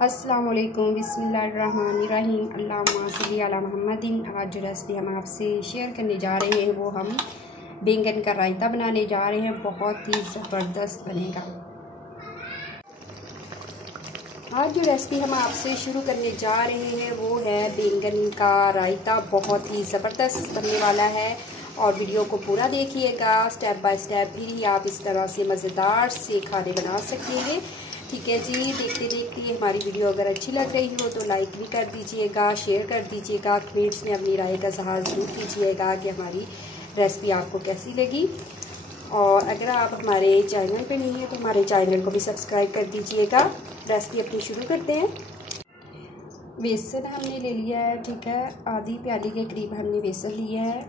अस्सलामुअलैकुम बिस्मिल्लाहिर्रहमानिर्रहीम अल्लाहुम्मा सल्ली अला मुहम्मदिन। आज जो रेसिपी हम आपसे शेयर करने जा रहे हैं वो हम बैंगन का रायता बनाने जा रहे हैं। बहुत ही ज़बरदस्त बनेगा। आज जो रेसिपी हम आपसे शुरू करने जा रहे हैं वो है बैंगन का रायता। बहुत ही ज़बरदस्त बनने वाला है और वीडियो को पूरा देखिएगा स्टेप बाय स्टेप, भी आप इस तरह से मज़ेदार से खाने बना सकेंगे। ठीक है जी, देखते देखते हमारी वीडियो अगर अच्छी लग रही हो तो लाइक भी कर दीजिएगा, शेयर कर दीजिएगा, कमेंट्स में अपनी राय का इज़हार ज़रूर कीजिएगा कि हमारी रेसिपी आपको कैसी लगी। और अगर आप हमारे चैनल पे नहीं हैं तो हमारे चैनल को भी सब्सक्राइब कर दीजिएगा। रेसिपी अपनी शुरू करते हैं। बेसन हमने ले लिया है, ठीक है, आधी प्याली के करीब हमने बेसन लिया है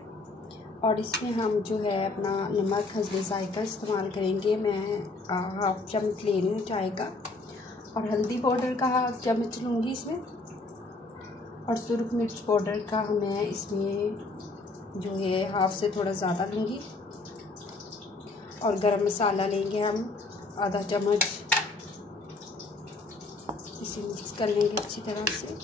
और इसमें हम जो है अपना नमक हस्बे जायका इस्तेमाल करेंगे। मैं हाफ चम्मच ले रही हूँ चाय का, और हल्दी पाउडर का हाफ चम्मच लूँगी इसमें, और सुरख मिर्च पाउडर का मैं इसमें जो है हाफ से थोड़ा ज़्यादा लूँगी। और गरम मसाला लेंगे हम आधा चम्मच, इसे मिक्स कर लेंगे अच्छी तरह से।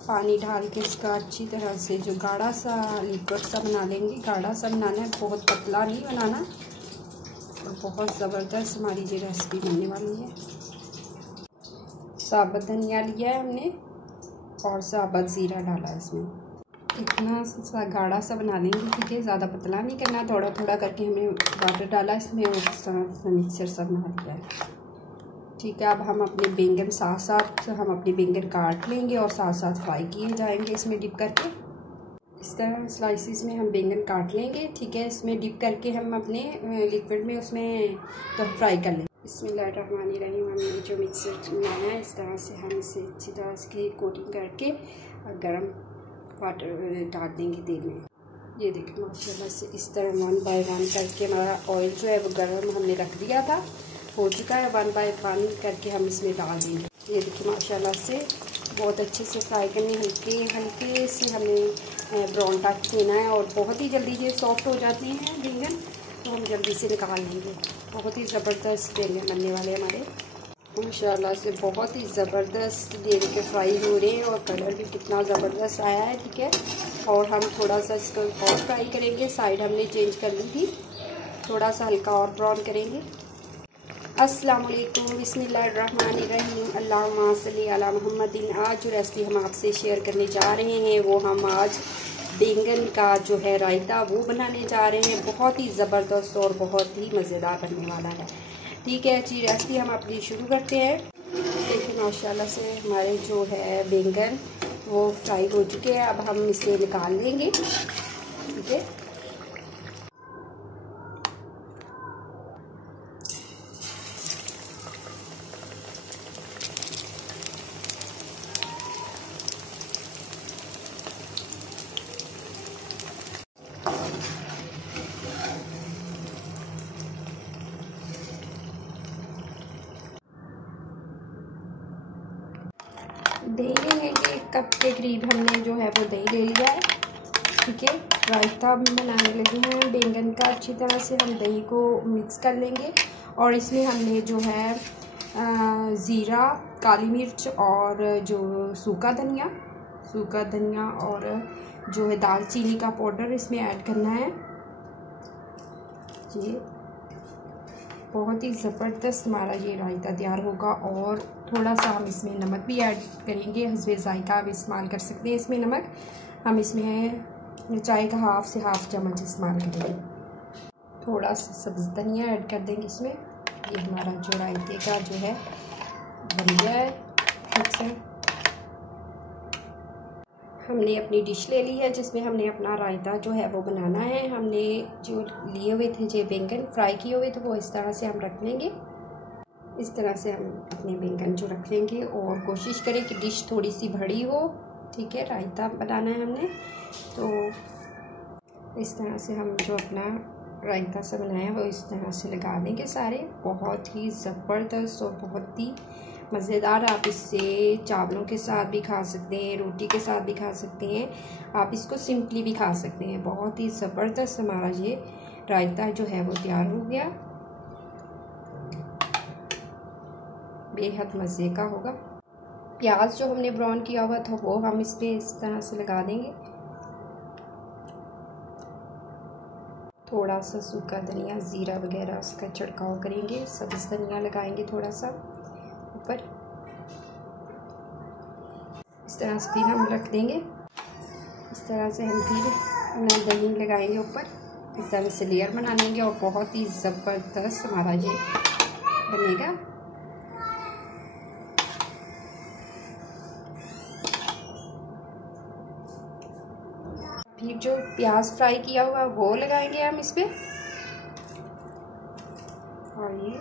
पानी डाल के इसका अच्छी तरह से जो गाढ़ा सा लिक्विड सा बना लेंगे। गाढ़ा सा बनाना है, बहुत पतला नहीं बनाना। और बहुत ज़बरदस्त हमारी ये रेसिपी बनने वाली है। साबुत धनिया लिया है हमने और साबुत ज़ीरा डाला है इसमें। इतना सा गाढ़ा सा बना लेंगे, ठीक है, ज़्यादा पतला नहीं करना। थोड़ा थोड़ा करके हमने वाटर डाला इसमें और इस तरह मिक्सर सा बना लिया है। ठीक है, अब हम अपने बैंगन साथ हम अपने बैंगन काट लेंगे और साथ साथ फ्राई किए जाएंगे इसमें डिप करके। इस तरह स्लाइसिस में हम बैंगन काट लेंगे, ठीक है। इसमें डिप करके हम अपने लिक्विड में उसमें तो फ्राई कर लेंगे। बिस्मिल्लाहिर्रहमानिर्रहीम। हमने जो मिक्सर बनाया है इस तरह से हम इसे अच्छी तरह से कोटिंग करके और गर्म वाटर डाल देंगे तेल में। ये देखिए माशाल्लाह से इस तरह 1 बाय 1 करके हमारा ऑयल जो है वो गर्म हमने रख दिया था, हो चुका है। 1 बाय 1 करके हम इसमें डाल देंगे। ये देखिए माशाल्लाह से बहुत अच्छे से फ्राई करने, हल्के से हमें ब्राउन टच देना है। और बहुत ही जल्दी ये सॉफ्ट हो जाते हैं बैंगन, तो हम जल्दी से निकाल लेंगे। बहुत ही ज़बरदस्त बैंगन बनने वाले हमारे माशाल्लाह से। बहुत ही ज़बरदस्त ये के फ्राई हो रहे हैं और कलर भी कितना ज़बरदस्त आया है, ठीक है। और हम थोड़ा सा इसको और फ्राई करेंगे। साइड हमने चेंज कर ली थी, थोड़ा सा हल्का और ब्राउन करेंगे। अस्सलामुअलैकुम बिस्मिल्लाहिर्रहमानिर्रहीम अल्लाहुम्मा सल्ली अला मुहम्मदिन। आज जो रेसिपी हम आपसे शेयर करने जा रहे हैं वो हम आज बैंगन का जो है रायता वो बनाने जा रहे हैं। बहुत ही ज़बरदस्त और बहुत ही मज़ेदार बनने वाला है, ठीक है जी। रेसिपी हम अपनी शुरू करते हैं। देखिए माशाल्लाह से हमारे जो है बैंगन वो फ्राई हो चुके हैं। अब हम इसे निकाल लेंगे, ठीक है। दही लेंगे 1 कप के करीब हमने जो है वो दही ले लिया है, ठीक है। रायता बनाने लगे हैं बैंगन का। अच्छी तरह से हम दही को मिक्स कर लेंगे और इसमें हमने जो है ज़ीरा, काली मिर्च और जो सूखा धनिया और जो है दालचीनी का पाउडर इसमें ऐड करना है जी। बहुत ही ज़बरदस्त हमारा ये रायता तैयार होगा। और थोड़ा सा हम इसमें नमक भी ऐड करेंगे, हस्बे जायका आप इस्तेमाल कर सकते हैं इसमें नमक। हम इसमें चाय का हाफ से हाफ चम्मच इस्तेमाल करेंगे। थोड़ा सा सब्ज़ धनिया ऐड कर देंगे इसमें। ये हमारा जो रायते का जो है बन गया है, ठीक है। हमने अपनी डिश ले ली है जिसमें हमने अपना रायता जो है वो बनाना है। हमने जो लिए हुए थे जो बैंगन फ्राई किए हुए थे वो इस तरह से हम रख लेंगे। इस तरह से हम अपने बैंगन जो रख लेंगे और कोशिश करें कि डिश थोड़ी सी बड़ी हो, ठीक है। रायता बनाना है हमने, तो इस तरह से हम जो अपना रायता सा बनाया है वो इस तरह से लगा देंगे सारे। बहुत ही ज़बरदस्त और बहुत ही मज़ेदार। आप इससे चावलों के साथ भी खा सकते हैं, रोटी के साथ भी खा सकते हैं, आप इसको सिंपली भी खा सकते हैं। बहुत ही ज़बरदस्त हमारा ये रायता जो है वो तैयार हो गया, बेहद मज़े का होगा। प्याज जो हमने ब्राउन किया हुआ था वो हम इस पे इस तरह से लगा देंगे। थोड़ा सा सूखा धनिया, ज़ीरा वगैरह उसका छिड़काव करेंगे। सब्ज़ धनिया लगाएंगे थोड़ा सा ऊपर। इस तरह से फिर हम रख देंगे। इस तरह से हम फिर दही लगाएंगे ऊपर। इस तरह से लेयर बना लेंगे और बहुत ही ज़बरदस्त हमारा ये बनेगा। फिर जो प्याज फ्राई किया हुआ वो लगाएंगे हम इस पे। और ये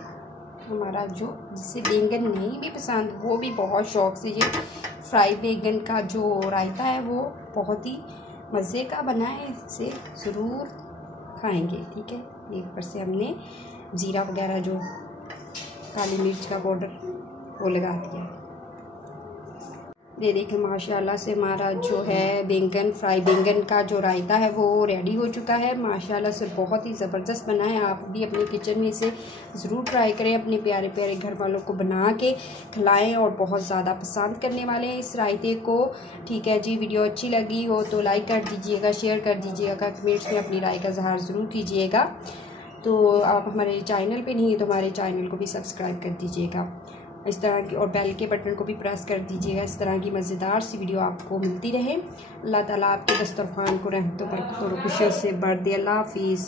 हमारा जो जिसे बैंगन नहीं भी पसंद वो भी बहुत शौक़ से ये फ्राई बैंगन का जो रायता है वो बहुत ही मज़े का बना है, इसे ज़रूर खाएंगे। ठीक है, एक पर से हमने ज़ीरा वगैरह जो काली मिर्च का पाउडर वो लगा दिया है। ये देखिए माशाल्लाह से हमारा जो है बैंगन फ्राई बैंगन का जो रायता है वो रेडी हो चुका है। माशाल्लाह से बहुत ही ज़बरदस्त बना है। आप भी अपने किचन में इसे ज़रूर ट्राई करें, अपने प्यारे प्यारे घर वालों को बना के खिलाएं और बहुत ज़्यादा पसंद करने वाले हैं इस रायते को। ठीक है जी, वीडियो अच्छी लगी हो तो लाइक कर दीजिएगा, शेयर कर दीजिएगा, कमेंट्स में अपनी राय का इज़हार ज़रूर कीजिएगा। तो आप हमारे चैनल पे नहीं है तो हमारे चैनल को भी सब्सक्राइब कर दीजिएगा इस तरह की, और बेल के बटन को भी प्रेस कर दीजिएगा। इस तरह की मज़ेदार सी वीडियो आपको मिलती रहे। अल्लाह ताला आपके दस्तरखान को रहमतों बरकतों और खुशियों से भर दे। अल्लाह हाफिज़।